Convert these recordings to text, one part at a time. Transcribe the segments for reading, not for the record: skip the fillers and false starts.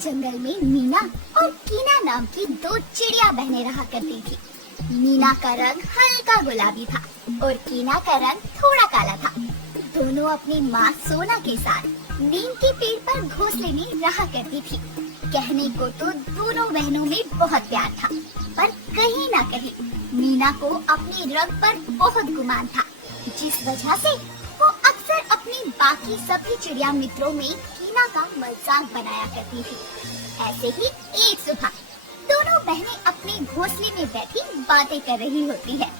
जंगल में मीना और कीना नाम की दो चिड़िया बहनें रहा करती थी। मीना का रंग हल्का गुलाबी था और कीना का रंग थोड़ा काला था। दोनों अपनी माँ सोना के साथ नीम के पेड़ पर घोंसले में रहा करती थी। कहने को तो दोनों बहनों में बहुत प्यार था, पर कहीं ना कहीं मीना को अपनी रंग पर बहुत गुमान था, जिस वजह से वो अक्सर अपनी बाकी सभी चिड़िया मित्रों में कीना का मजाक बनाया करती थी। ऐसे ही एक सुबह दोनों बहनें अपने घोंसले में बैठी बातें कर रही होती है।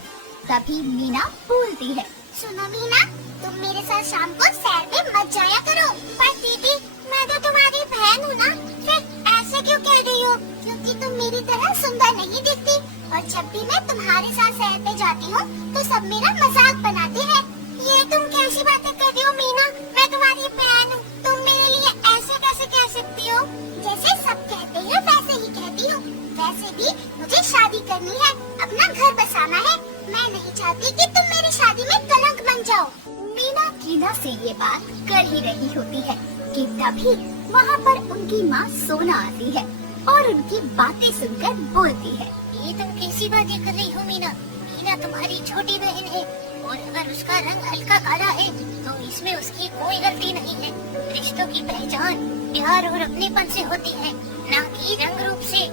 तभी मीना बोलती है, सुनो मीना, तुम मेरे साथ शाम को सैर पे मत जाया करो। पर दीदी, मैं तो तुम्हारी बहन हूँ ना, फिर ऐसे क्यों कह रही हो? क्योंकि तुम मेरी तरह सुंदर नहीं दिखती और जब भी मैं तुम्हारे साथ सैर पे जाती हूँ तो सब मेरा मजाक बनाते हैं। ये तुम कैसी बातें कर रही हो मीना? मैं तुम्हारी बहन हूँ, तुम मेरे लिए ऐसे कैसे कह सकती हो? जैसे सब कहते हैं वैसे ही कहती हूँ। वैसे भी मुझे शादी करनी है, अपना घर बसाना है। मैं नहीं चाहती कि तुम मेरी शादी में कलंक बन जाओ। मीना कीना से ये बात कर ही रही होती है कि तभी वहाँ पर उनकी माँ सोना आती है और उनकी बातें सुनकर बोलती है, ये तुम कैसी बातें कर रही हो मीना? मीना तुम्हारी छोटी बहन है और अगर उसका रंग हल्का काला है तो इसमें उसकी कोई गलती नहीं है। रिश्तों की पहचान प्यार और अपनेपन से होती है, न कि रंग रूप से।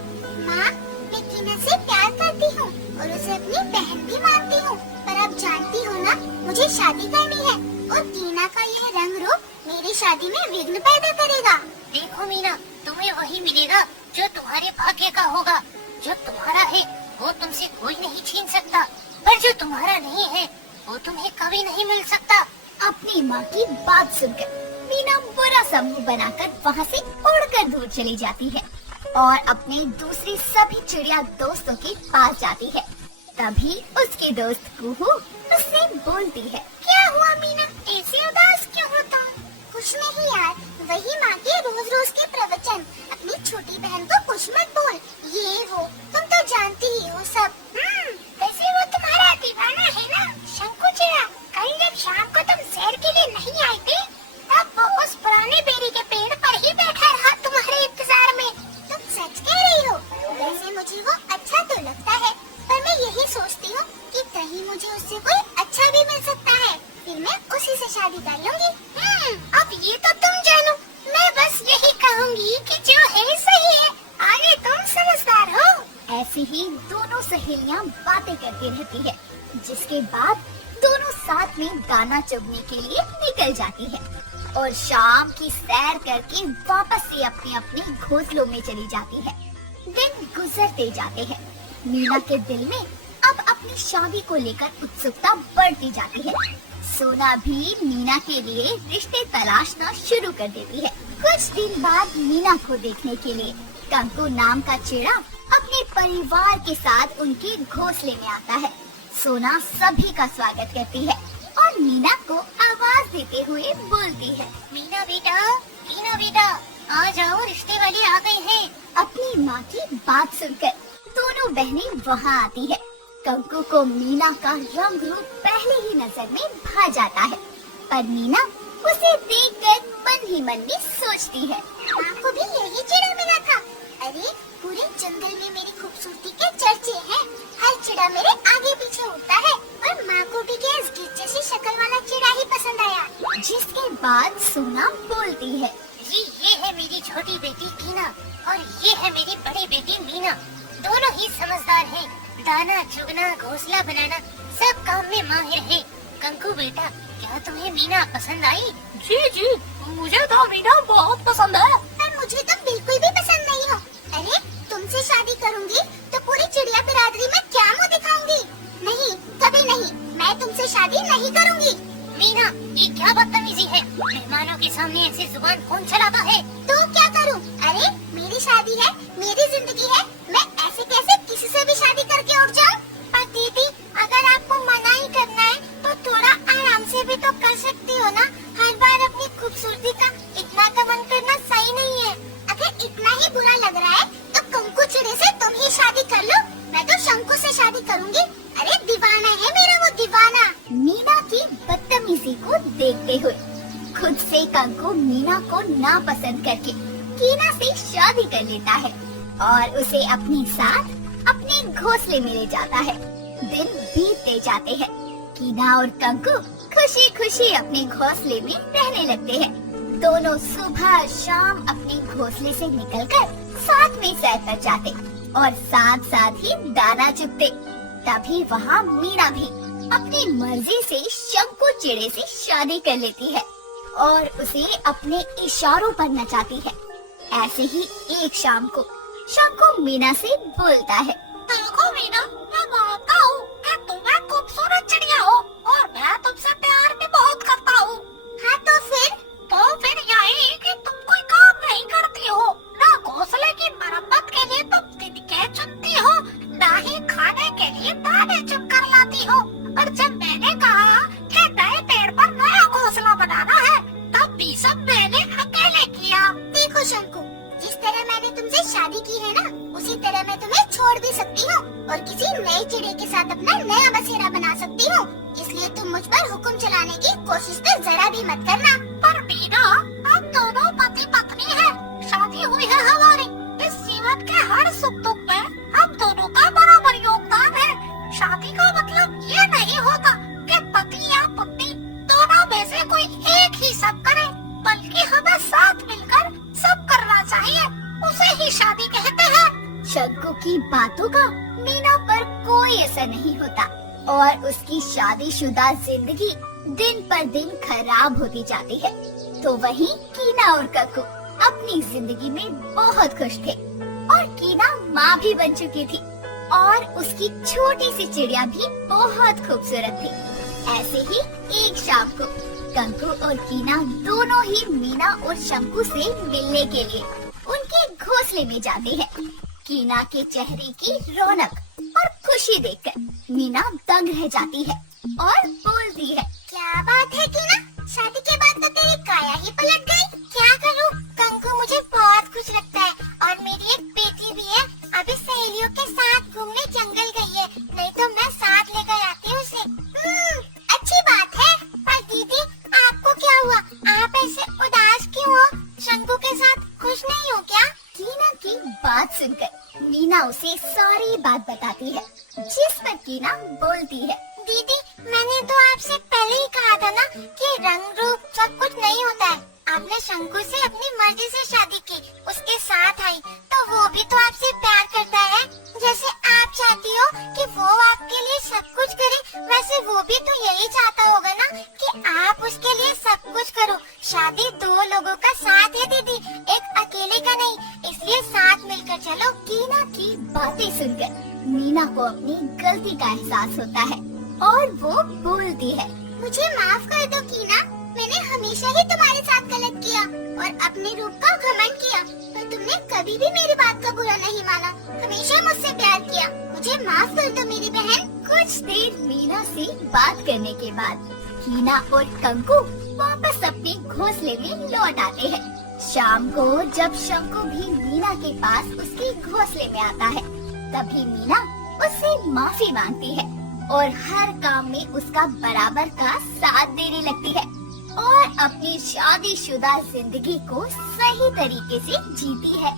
माँ, मैं कीना से प्यार करती हूँ और उसे अपनी बहन भी मानती हूँ, पर आप जानती हो ना, मुझे शादी करनी है और कीना का यह रंग रूप मेरी शादी में विघ्न पैदा करेगा। देखो मीना, तुम्हें वही मिलेगा जो तुम्हारे भाग्य का होगा। जो तुम्हारा है वो तुमसे कोई नहीं छीन सकता, पर जो तुम्हारा नहीं है वो तुम्हें कभी नहीं मिल सकता। अपनी माँ की बात सुनकर मीना बुरा सा मुंह बनाकर वहाँ से उड़कर दूर चली जाती है और अपने दूसरे सभी चिड़िया दोस्तों के पास जाती है। तभी उसकी दोस्त कुहू उससे बोलती है, क्या हुआ मीना, ऐसे उदास क्यों होता? कुछ नहीं यार, वही माँ के रोज रोज के प्रवचन। अपनी छोटी बहन को कुछ मत बोल, ये वो तुम तो जानती ही हो सब। वैसे वो तुम्हारा दीवाना है ना शंकुचिड़ा। कल जब शाम को तुम सैर के लिए नहीं आए थे तब वो उस पुराने बेरी के पेड़ पर ही बैठा रहा तुम्हारे इंतजार में। तुम सच कह रही हो? वैसे मुझे वो अच्छा तो लगता है, पर मैं यही सोचती हूँ कि कहीं मुझे उससे कोई अच्छा भी मिल सकता है, फिर मैं उसी से शादी कर लूंगी। अब ये तो तुम जानो, मैं बस यही कहूँगी कि जो है सही है, आगे तुम समझदार हो। ऐसी ही दोनों सहेलियाँ बातें करती रहती है, जिसके बाद दोनों साथ में दाना चुगने के लिए निकल जाती है और शाम की सैर करके वापस से अपने अपने घोंसलों में चली जाती है। दिन गुजरते जाते हैं। मीना के दिल में अब अपनी शादी को लेकर उत्सुकता बढ़ती जाती है। सोना भी मीना के लिए रिश्ते तलाशना शुरू कर देती है। कुछ दिन बाद मीना को देखने के लिए कंकु नाम का चिड़ा अपने परिवार के साथ उनके घोंसले में आता है। सोना सभी का स्वागत करती है और मीना को आवाज देते हुए बोलती है, मीना बेटा, मीना बेटा, आ जाओ, रिश्ते वाले आ गए हैं। अपनी माँ की बात सुनकर दोनों बहनें वहाँ आती है। कंकु को मीना का रंग रूप पहले ही नजर में भा जाता है, पर मीना उसे देखकर मन ही मन में सोचती है, माँ को भी यही चिड़ा मिला था। अरे पूरे जंगल में मेरी खूबसूरती के चर्चे हैं। हर चिड़ा मेरे आगे पीछे उड़ता है और माँ को भी क्या इस गिद्ध जैसी शक्ल वाला चिड़ा ही पसंद आया। जिसके बाद सोना बोलती है, जी ये है मेरी छोटी बेटी कीना और ये है मेरी बड़ी बेटी मीना। दोनों ही समझदार हैं। दाना चुगना, घोंसला बनाना सब काम में माहिर है। कंकु बेटा, क्या तुम्हें मीना पसंद आई? जी जी, मुझे तो मीना बहुत पसंद है। पर मुझे तो बिल्कुल भी पसंद नहीं हो। अरे तुमसे शादी करूंगी तो पूरी चिड़िया बिरादरी में क्या मुँह दिखाऊंगी? नहीं, कभी नहीं, मैं तुमसे शादी नहीं करूंगी। मीना, ये क्या बदतमीजी है? मेहमानों के सामने ऐसे जुबान कौन चलाता है? तो क्या करूं? अरे मेरी शादी है, मेरी जिंदगी है, मैं ऐसे कैसे किसी से भी शादी करके उठ जाऊं? पर दीदी, अगर आपको मना ही करना है तो थोड़ा आराम से भी तो कर सकती हो ना। हर बार अपनी खूबसूरती का इतना कमन करना सही नहीं है। अगर इतना ही बुरा लग रहा है तो कंकु चिड़े से तुम ही शादी कर लो, मैं तो शंकु से शादी करूंगी। अरे दीवाना है मेरा वो दीवाना। मीना की बदतमीजी को देखते हुए खुद से कंकु मीना को नापसंद करके कीना से शादी कर लेता है और उसे अपने साथ अपने घोंसले में ले जाता है। दिन बीतते जाते हैं। कीना और कंकु खुशी खुशी अपने घोंसले में रहने लगते हैं। दोनों सुबह शाम अपने घोंसले से निकलकर साथ में सैर पर जाते और साथ साथ ही दाना चुगते। तभी वहाँ मीना भी अपनी मर्जी से शंकु चिड़े से शादी कर लेती है और उसे अपने इशारों पर नचाती है। ऐसे ही एक शाम को शंकु मीना से बोलता है, देखो मीना, मैं मानता हूँ कि तुम एक खूबसूरत चिड़िया हो और मैं तुमसे प्यार भी बहुत करता हूँ। हाँ तो फिर यही कि तुम कोई काम नहीं करती हो, ना घोंसले की मरम्मत के लिए तुम तिनके चुनती हो, ना ही खाने के लिए दाने चुन कर लाती हो। और जब मैंने कहा कि नए पेड़ पर नया घोंसला बनाना है, तब भी सब मैंने अकेले किया। देखो शंकु, जिस तरह मैंने तुमसे शादी की है ना, उसी तरह मैं तुम्हें छोड़ भी सकती हूँ और किसी नए चिड़े के साथ अपना नया बसेरा बना सकती हूँ। इसलिए तुम मुझ पर हुक्म चलाने की कोशिश तो जरा भी मत करना। पर मीना, हम दोनों पति पत्नी हैं, शादी हुई है हमारी। इस जीवन के हर सुख दुख में हम दोनों का बराबर योगदान है। शादी का मतलब ये नहीं होता कि पति या पत्नी दोनों में से कोई एक ही सब करे, बल्कि हमें साथ मिलकर सब करना चाहिए। उसे ही शादी कहते हैं। शंकु की बातों का मीना पर कोई असर नहीं होता और उसकी शादीशुदा जिंदगी दिन पर दिन खराब होती जाती है। तो वहीं कीना और कक्कू अपनी जिंदगी में बहुत खुश थे और कीना माँ भी बन चुकी थी और उसकी छोटी सी चिड़िया भी बहुत खूबसूरत थी। ऐसे ही एक शाम को कंकु और कीना दोनों ही मीना और शंकु से मिलने के लिए उनके घोंसले में जाते हैं। कीना के चेहरे की रौनक और खुशी देखकर मीना दंग रह जाती है और बोलती है, क्या बात है कीना, शादी के बाद तो तेरी काया ही पलट गई। क्या करूँ, कंकु मुझे बहुत खुश लगता है और मेरी एक बेटी भी है, अभी सहेलियों के साथ घूमने जंगल गई है, नहीं तो मैं साथ लेकर आती हूँ उसे। अच्छी बात है। पर दीदी, आपको क्या हुआ, आप ऐसे उदास क्यों हो? शंकु के साथ खुश नहीं हो क्या? कीना की बात सुनकर मीना उसे सारी बात बताती है, जिस पर कीना बोलती है, दीदी, मैंने तो आपसे पहले ही कहा था ना कि रंग रूप सब कुछ नहीं होता है। आपने शंकु से अपनी मर्जी से शादी की, उसके साथ आई, तो वो भी तो आपसे प्यार करता है। जैसे आप चाहती हो कि वो आपके लिए सब कुछ करे, वैसे वो भी तो यही चाहता होगा ना कि आप उसके लिए सब कुछ करो। शादी दो लोगों का साथ है दीदी, एक अकेले का नहीं, इसलिए साथ मिलकर चलो। कीना की बातें सुनकर मीना को अपनी गलती का एहसास होता है और वो बोलती है, मुझे माफ कर दो कीना, मैंने हमेशा ही तुम्हारे साथ गलत किया और अपने रूप का घमंड किया, पर तुमने कभी भी मेरी बात का बुरा नहीं माना, हमेशा मुझसे प्यार किया। मुझे माफ कर दो मेरी बहन। कुछ देर मीना से बात करने के बाद कीना और कंकु वापस अपने घोंसले में लौट आते हैं। शाम को जब शंकु भी मीना के पास उसके घोंसले में आता है, तभी मीना उससे माफी मांगती है और हर काम में उसका बराबर का साथ देने लगती है और अपनी शादीशुदा जिंदगी को सही तरीके से जीती है।